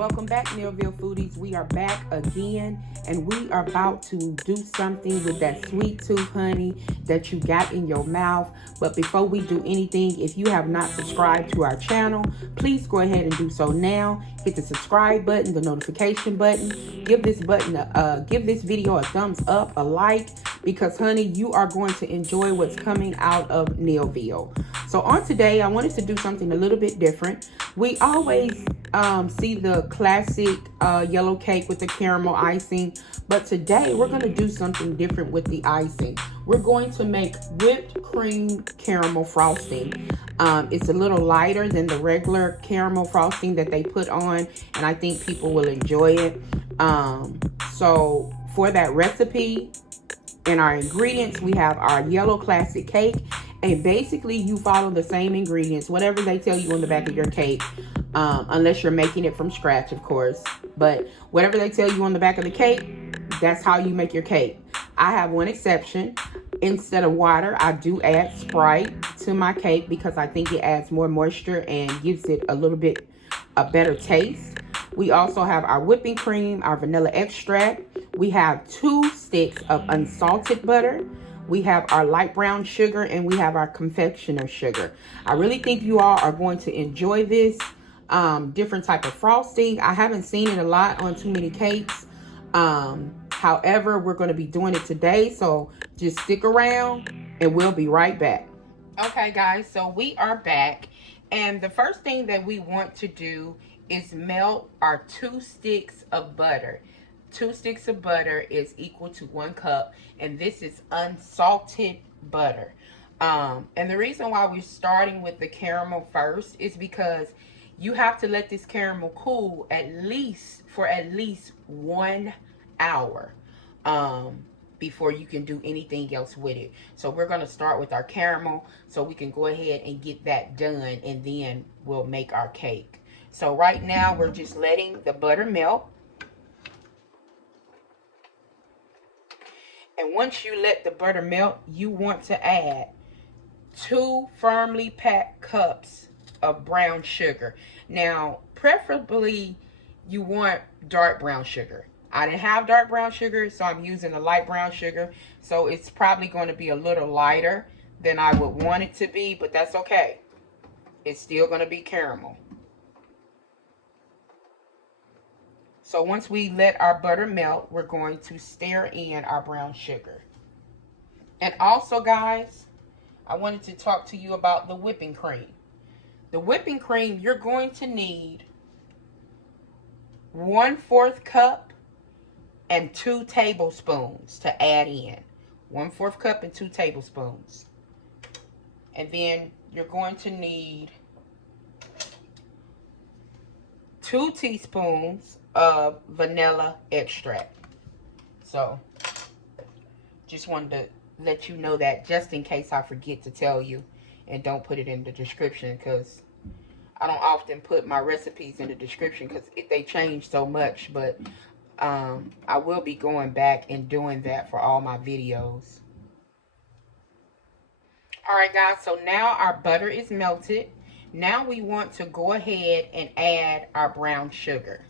welcome back, Millville Foodies. We are back again, and we are about to do something with that sweet tooth honey that you got in your mouth. But before we do anything, if you have not subscribed to our channel, please go ahead and do so now. Hit the subscribe button, the notification button. Give this video a thumbs up, a like, because honey, you are going to enjoy what's coming out of Millville. So on today, I wanted to do something a little bit different. We always see the classic yellow cake with the caramel icing, but today we're going to do something different with the icing. We're going to make whipped cream caramel frosting. It's a little lighter than the regular caramel frosting that they put on, and I think people will enjoy it. So for that recipe and our ingredients, we have our yellow classic cake. And basically, you follow the same ingredients, whatever they tell you on the back of your cake, unless you're making it from scratch, of course. But whatever they tell you on the back of the cake, that's how you make your cake. I have one exception. Instead of water, I do add Sprite to my cake because I think it adds more moisture and gives it a little bit a better taste. We also have our whipping cream, our vanilla extract. We have 2 sticks of unsalted butter. We have our light brown sugar, and we have our confectioner sugar. I really think you all are going to enjoy this different type of frosting. I haven't seen it a lot on too many cakes. However, we're going to be doing it today, so just stick around and we'll be right back. Okay, guys, so we are back, and the first thing that we want to do is melt our 2 sticks of butter. 2 sticks of butter is equal to 1 cup, and this is unsalted butter. And the reason why we're starting with the caramel first is because you have to let this caramel cool for at least 1 hour before you can do anything else with it. So we're going to start with our caramel so we can go ahead and get that done, and then we'll make our cake. So right now we're just letting the butter melt. And once you let the butter melt, you want to add 2 firmly packed cups of brown sugar. Now, preferably, you want dark brown sugar. I didn't have dark brown sugar, so I'm using a light brown sugar. So it's probably going to be a little lighter than I would want it to be, but that's okay. It's still going to be caramel. So once we let our butter melt, we're going to stir in our brown sugar. And also, guys, I wanted to talk to you about the whipping cream. The whipping cream, you're going to need 1/4 cup and 2 tablespoons to add in. 1/4 cup and 2 tablespoons. And then you're going to need 2 teaspoons of vanilla extract. So just wanted to let you know that, just in case I forget to tell you and don't put it in the description, because I don't often put my recipes in the description because they change so much. But I will be going back and doing that for all my videos. Alright, guys, so now our butter is melted. Now we want to go ahead and add our brown sugar.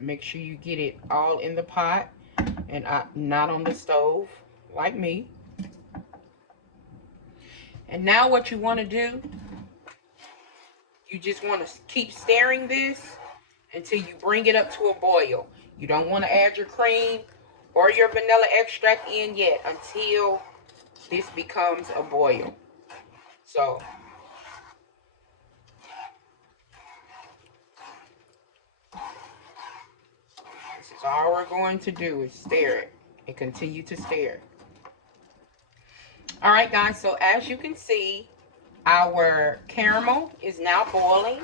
Make sure you get it all in the pot and not on the stove like me. And now what you want to do, you just want to keep stirring this until you bring it up to a boil. You don't want to add your cream or your vanilla extract in yet until this becomes a boil. So this is all we're going to do, is stir it and continue to stir. Alright, guys, so as you can see, our caramel is now boiling.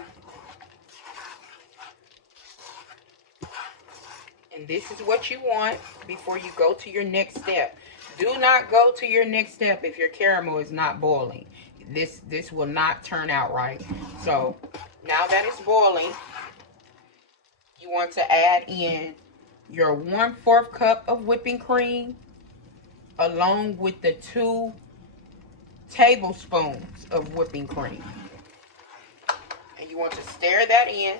And this is what you want before you go to your next step. Do not go to your next step if your caramel is not boiling. This will not turn out right. So now that it's boiling, you want to add in your 1/4 cup of whipping cream along with the 2 tablespoons of whipping cream. And you want to stir that in.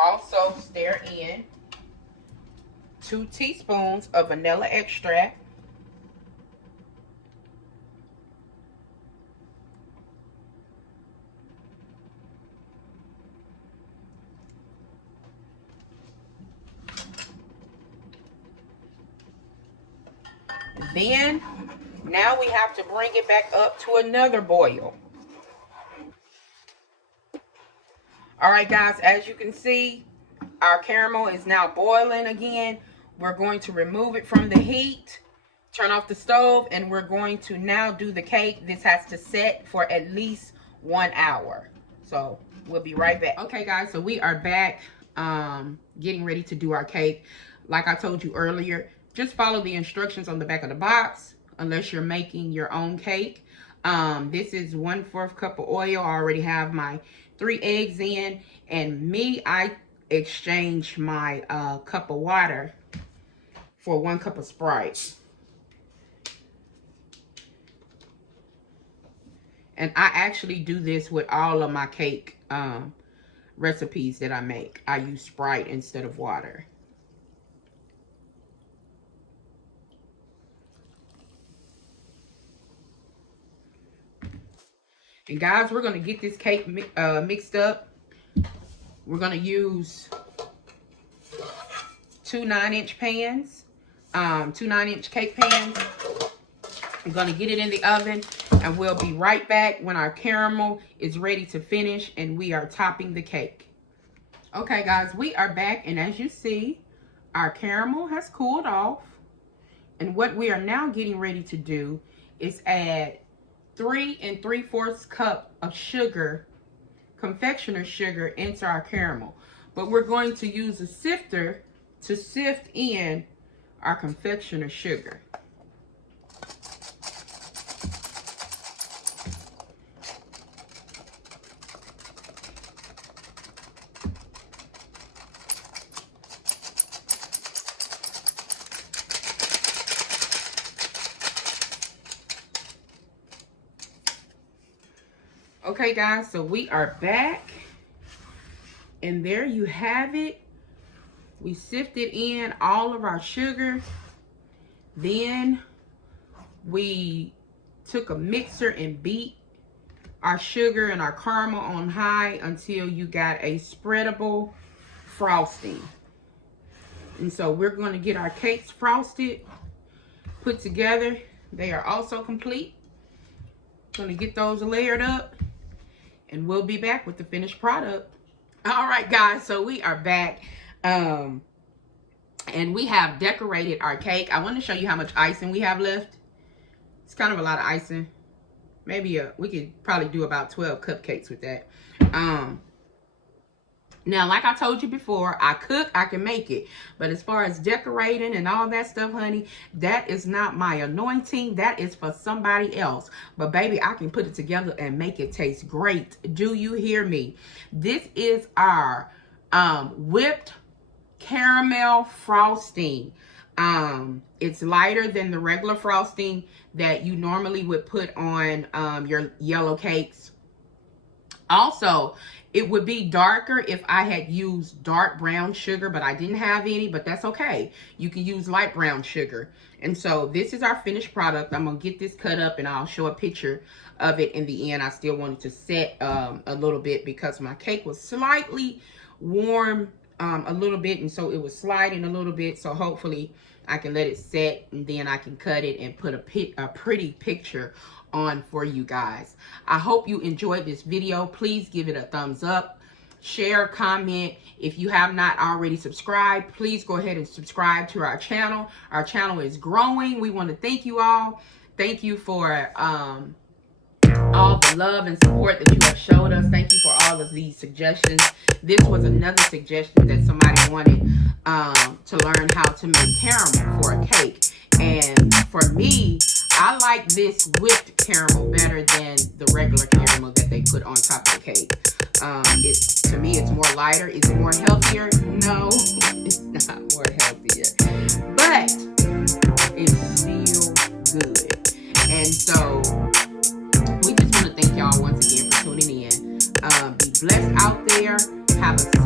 Also stir in 2 teaspoons of vanilla extract. Then, now we have to bring it back up to another boil. Alright guys, as you can see, our caramel is now boiling again. We're going to remove it from the heat, turn off the stove, and we're going to now do the cake. This has to set for at least 1 hour. So, we'll be right back. Okay guys, so we are back getting ready to do our cake. Like I told you earlier, just follow the instructions on the back of the box unless you're making your own cake. This is 1/4 cup of oil. I already have my 3 eggs in, and I exchanged my cup of water for 1 cup of Sprite. And I actually do this with all of my cake recipes that I make. I use Sprite instead of water. And guys, we're going to get this cake mixed up. We're going to use 2 9-inch pans, 2 9-inch cake pans. I'm going to get it in the oven, and we'll be right back when our caramel is ready to finish and we are topping the cake. Okay guys, we are back, and as you see, our caramel has cooled off. And what we are now getting ready to do is add 3 3/4 cup of sugar, confectioner sugar, into our caramel. But we're going to use a sifter to sift in our confectioner sugar. Okay guys, so we are back, and there you have it. We sifted in all of our sugar. Then we took a mixer and beat our sugar and our caramel on high until you got a spreadable frosting. And so we're going to get our cakes frosted, put together. They are also complete. Going to get those layered up, and we'll be back with the finished product. All right, guys, so we are back. And we have decorated our cake. I want to show you how much icing we have left. It's kind of a lot of icing. Maybe we could probably do about 12 cupcakes with that. Now, like I told you before, I cook, I can make it. But as far as decorating and all that stuff, honey, that is not my anointing. That is for somebody else. But baby, I can put it together and make it taste great. Do you hear me? This is our whipped caramel frosting. It's lighter than the regular frosting that you normally would put on your yellow cakes. Also, it would be darker if I had used dark brown sugar, but I didn't have any, but that's okay. You can use light brown sugar. And so this is our finished product. I'm going to get this cut up and I'll show a picture of it in the end. I still wanted to set a little bit because my cake was slightly warm a little bit, and so it was sliding a little bit. So hopefully I can let it set, and then I can cut it and put a pretty picture on for you guys. I hope you enjoyed this video. Please give it a thumbs up, share, comment. If you have not already subscribed, please go ahead and subscribe to our channel. Our channel is growing. We want to thank you all. Thank you for all the love and support that you have showed us. Thank you for all of these suggestions. This was another suggestion that somebody wanted to learn how to make caramel for a cake. And for me, I like this whipped caramel better than the regular caramel that they put on top of the cake. To me, it's more lighter. Is it more healthier? No, it's not more healthier, but it's still good. And so we just want to thank y'all once again for tuning in. Be blessed out there. Have a